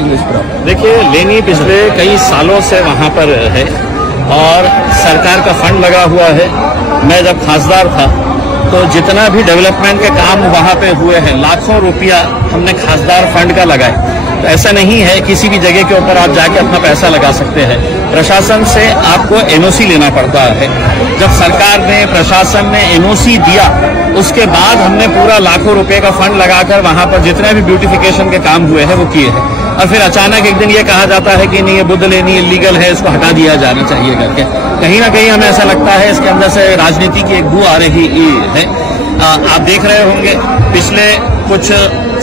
रखेंगे इस पर? देखिए, लेनी पिछले कई सालों से वहाँ पर है और सरकार का फंड लगा हुआ है। मैं जब खासदार था तो जितना भी डेवलपमेंट के काम वहाँ पे हुए हैं, लाखों रुपया हमने खासदार फंड का लगाए। तो ऐसा नहीं है किसी भी जगह के ऊपर आप जाके अपना पैसा लगा सकते हैं। प्रशासन से आपको एनओसी लेना पड़ता है। जब सरकार ने, प्रशासन ने एनओसी दिया, उसके बाद हमने पूरा लाखों रुपए का फंड लगाकर वहां पर जितने भी ब्यूटिफिकेशन के काम हुए हैं वो किए हैं। और फिर अचानक एक दिन ये कहा जाता है कि नहीं, ये बुद्ध लेनी इलीगल है, इसको हटा दिया जाना चाहिए करके। कहीं ना कहीं हमें ऐसा लगता है इसके अंदर से राजनीति की एक बू आ रही है। आप देख रहे होंगे पिछले कुछ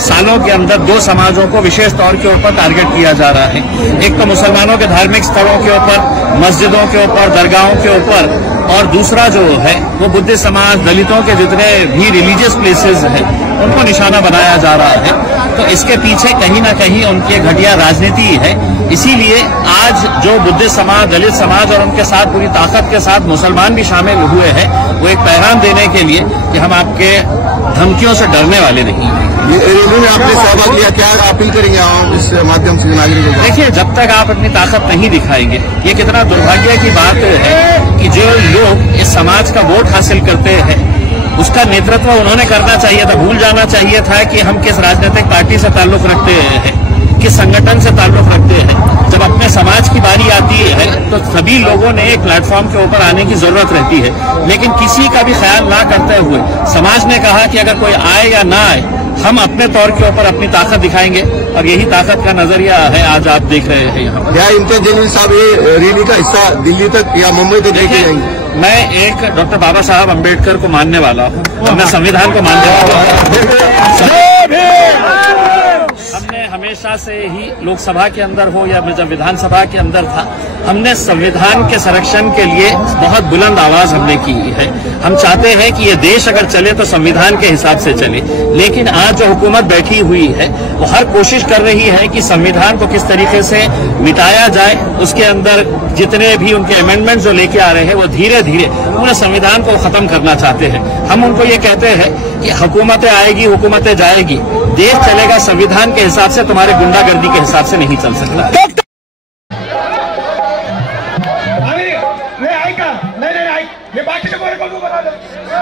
सालों के अंदर दो समाजों को विशेष तौर के ऊपर टारगेट किया जा रहा है। एक तो मुसलमानों के धार्मिक स्थलों के ऊपर, मस्जिदों के ऊपर, दरगाहों के ऊपर, और दूसरा जो है वो बुद्धिस्ट समाज, दलितों के जितने भी रिलीजियस प्लेसेस हैं उनको निशाना बनाया जा रहा है। तो इसके पीछे कहीं ना कहीं उनकी घटिया राजनीति है। इसीलिए आज जो बुद्धिस्ट समाज, दलित समाज और उनके साथ पूरी ताकत के साथ मुसलमान भी शामिल हुए हैं, वो एक पैगाम देने के लिए कि हम आपके धमकियों से डरने वाले नहीं हैं। ये रैली में आपने सहभाग लिया, क्या अपील करेंगे आप इस माध्यम से नागरिकों को? देखिए, जब तक आप अपनी ताकत नहीं दिखाएंगे, ये कितना दुर्भाग्य की बात है कि जो लोग इस समाज का वोट हासिल करते हैं उसका नेतृत्व उन्होंने करना चाहिए था। भूल जाना चाहिए था कि हम किस राजनीतिक पार्टी से ताल्लुक रखते हैं, किस संगठन से ताल्लुक रखते हैं। जब अपने समाज की बारी आती है तो सभी लोगों ने एक प्लेटफॉर्म के ऊपर आने की जरूरत रहती है, लेकिन किसी का भी ख्याल ना करते हुए समाज ने कहा कि अगर कोई आए या ना आए, हम अपने तौर के ऊपर अपनी ताकत दिखाएंगे। और यही ताकत का नजरिया है आज आप देख रहे हैं यहाँ। क्या इम्तियाज जलील साहब ये रैली का हिस्सा दिल्ली तक या मुंबई तक लेके जाएंगे? मैं एक डॉक्टर बाबा साहब अम्बेडकर को मानने वाला हूँ, मैं संविधान को मानने वाला हूँ। हमने हमेशा से ही लोकसभा के अंदर हो या जब विधानसभा के अंदर था, हमने संविधान के संरक्षण के लिए बहुत बुलंद आवाज हमने की है। हम चाहते हैं कि ये देश अगर चले तो संविधान के हिसाब से चले। लेकिन आज जो हुकूमत बैठी हुई है वो हर कोशिश कर रही है कि संविधान को किस तरीके से मिटाया जाए। उसके अंदर जितने भी उनके अमेंडमेंट जो लेके आ रहे हैं वो धीरे धीरे पूरे संविधान को खत्म करना चाहते हैं। हम उनको ये कहते हैं कि हुकूमतें आएगी, हुकूमतें जाएगी, देश चलेगा संविधान के हिसाब से, तुम्हारे गुंडागर्दी के हिसाब से नहीं चल सकता।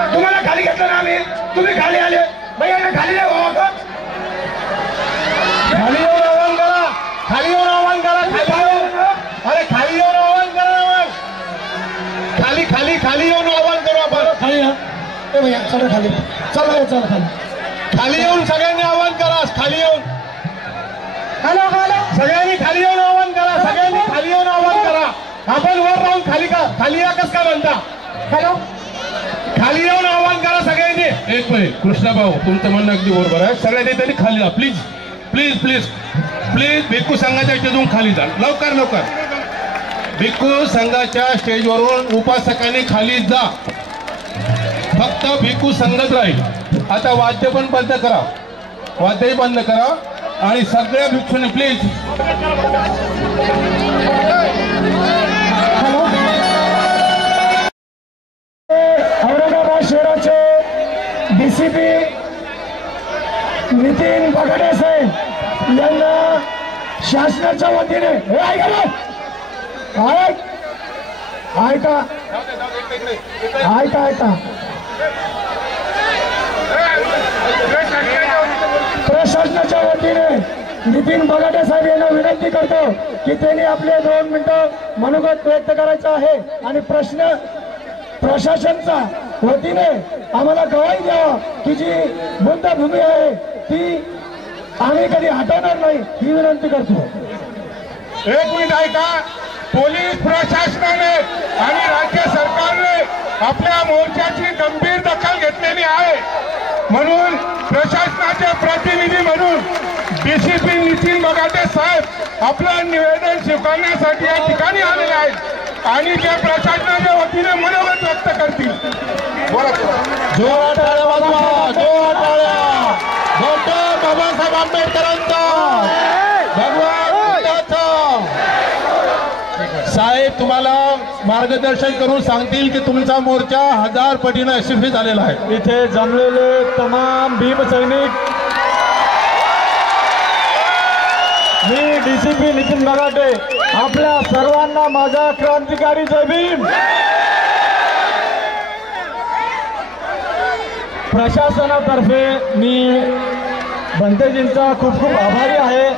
तुम्हाला खाली घेतलं ना आम्ही, तुम्ही खाली आले भैया, खाली खाली येऊन आव्हान करा, खाली येऊन आव्हान करा, अरे खाली येऊन आव्हान करा, खाली खाली खाली येऊन आव्हान करू आपण। खाली ए भैया चला खाली, चल भैया चल खाली, खाली येऊन सगळ्यांनी आव्हान करा, खाली येऊन, हॅलो हॅलो, सगळ्यांनी खाली येऊन आव्हान करा, सगळ्यांनी खाली येऊन आव्हान करा। आपण वर राहून खाली का, खाली या कस का म्हणता? हॅलो, खाली येऊन आव्हान करा सगळ्यांनी। एक मिनिट कृष्णाभाऊ, तुमचं म्हणणं अगदी बरोबर आहे। सगळ्यांनी त्यांनी खाली जा, प्लीज प्लीज प्लीज प्लीज। भिक्खू संघाच्या स्टेजवरून खाली जा, लवकर लवकर। भिक्खू संघाच्या स्टेजवरून उपासकांनी खाली जा, फक्त भिक्खू संघच राहील। आता वाद्य पण बंद करा, वाद्यही बंद करा आणि सगळ्या भिक्षूंनी प्लीज। औरंगाबाद शहराचे डीसीपी नितीन बगाडे साहेब यांना शासनाच्या वतीने ऐका प्रशासनाच्या वतीने नितीन बगाडे साहेब यांना विनंती करतो की त्यांनी आपले 2 मिनिटं मनोगत व्यक्त करायचं आहे आणि प्रश्न प्रशासनचा वतीने आम्हाला गवाही द्यावा की जी बुद्धभूमी आहे ती आम्ही कधी हटवणार नाही, ही विनंती करतो। एक मिनिट ऐका, पोलीस प्रशासनाने आणि राज्य सरकारने आपल्या मोर्चाची गंभीर दखल घेतलेली आहे, म्हणून प्रशासनाचे प्रतिनिधी म्हणून डीसीपी नितीन बगाटे साहेब आपलं निवेदन स्वीकारण्यासाठी या ठिकाणी आलेले आहेत आणि ते प्रशासनाच्या वतीने मनोगत व्यक्त करतील। जोरात टाळ्या वाजवा, जोरात टाळ्या। डॉक्टर बाबासाहेब आंबेडकरांचा, भगवान बुद्धाचा साहेब तुम्हाला मार्गदर्शन करून सांगतील की तुमचा मोर्चा 1000 पटीने यशस्वी झालेला आहे। इथे जमलेले तमाम भीम सैनिक मी डीसीपी नितीन बगाटे आपल्या सर्वांना माझा क्रांतिकारी जय भीम। प्रशासनातर्फे मी भंतेजींचा खूप खूप आभारी आहे।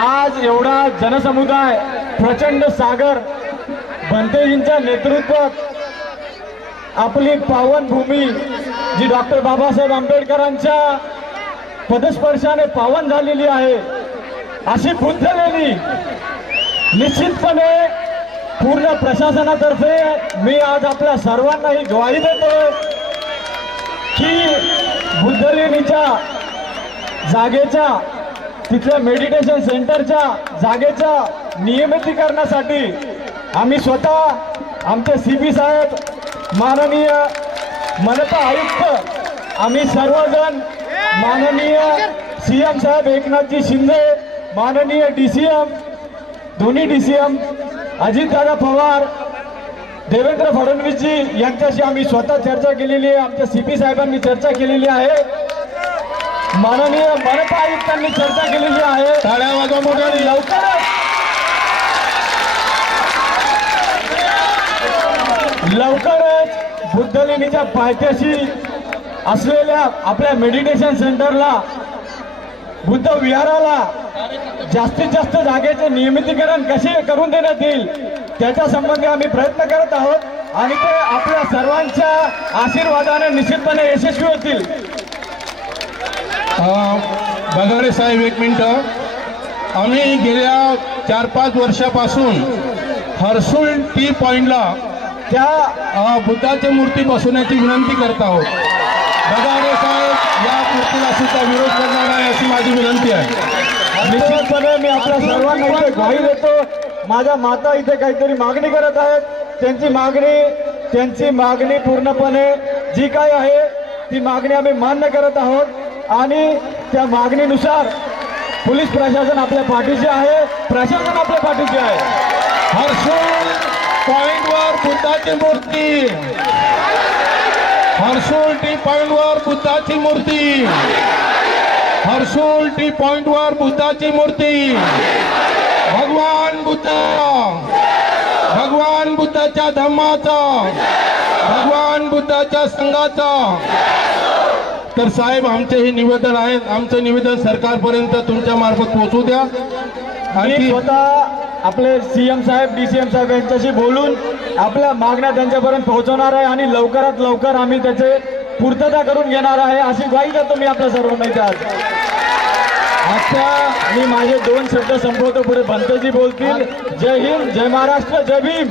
आज एवढा जनसमुदाय प्रचंड सागर भंतेजींच्या नेतृत्वात आपली पावन भूमी जी डॉक्टर बाबासाहेब आंबेडकरांच्या पदस्पर्शाने पावन झालेली आहे अशी बुद्धलेली निश्चितपणे पूर्ण प्रशासनातर्फे मी आज आपल्या सर्वांना ही ग्वाही देतो की बुद्धलेणीच्या जागेच्या तिथल्या मेडिटेशन सेंटरच्या जागेच्या नियमितीकरणासाठी आम्ही स्वतः आमचे सीपी साहेब माननीय मनपा आयुक्त आम्ही सर्वजण माननीय सीएम साहेब एकनाथजी शिंदे माननीय डीसीएम दोन्ही डीसीएम अजितदादा पवार देवेंद्र फडणवीसजी यांच्याशी आम्ही स्वतः चर्चा केलेली आहे। आमच्या सीपी साहेबांनी चर्चा केलेली आहे, माननीय मनपा आयुक्तांनी चर्चा केलेली आहे। टाळ्या वाजवा मोठ्याने। लवकरच बुद्धलेणीच्या पायथ्याशी असलेल्या आपल्या मेडिटेशन सेंटरला बुद्ध विहाराला जास्तीत जास्त जागेचे नियमितीकरण कसे करून देण्यात येईल त्याच्या संबंधी आम्ही प्रयत्न करत आहोत आणि ते आपल्या सर्वांच्या आशीर्वादाने निश्चितपणे यशस्वी होतील। बगाडे साहेब एक मिनिट, आम्ही गेल्या 4-5 वर्षापासून हर्सुल टी पॉइंटला त्या बुद्धाची मूर्ती बसवण्याची विनंती करत आहोत। बगाडे साहेब या मूर्तीला सुद्धा विरोध करणार नाही अशी माझी विनंती आहे। निश्चितपणे मी आपल्या सर्वांना इथे ग्वाही देतो। माझ्या माता इथे काहीतरी मागणी करत आहेत, त्यांची मागणी पूर्णपणे जी काय आहे ती मागणी आम्ही मान्य करत आहोत आणि त्या मागणीनुसार पोलीस प्रशासन आपल्या पाठीशी आहे, प्रशासन आपल्या पाठीशी आहे। हर्सुल पॉइंटवर बुद्धाची मूर्ती, हर्सुल टी पॉइंटवर बुद्धाची मूर्ती, हर्सुल टी पॉइंटवर बुद्धाची मूर्ती। भगवान बुद्ध, भगवान बुद्धाच्या धम्माचा, भगवान बुद्धाच्या संघाचा। तर साहेब आमचे हे निवेदन आहे, आमचं निवेदन सरकारपर्यंत तुमच्या मार्फत पोहोचू द्या आणि स्वतः आपले सीएम साहेब डीसीएम साहेब यांच्याशी बोलून आपल्या मागण्या त्यांच्यापर्यंत पोहोचवणार आहे आणि लवकरात लवकर आम्ही त्याचे पूर्तता करून घेणार आहे अशी ग्वाही देतो मी आपल्या सर्वांना इथे आज। आता मी माझे 2 शब्द संपवतो, पुढे भंतेजी बोलतील। जय हिंद, जय महाराष्ट्र, जय भीम।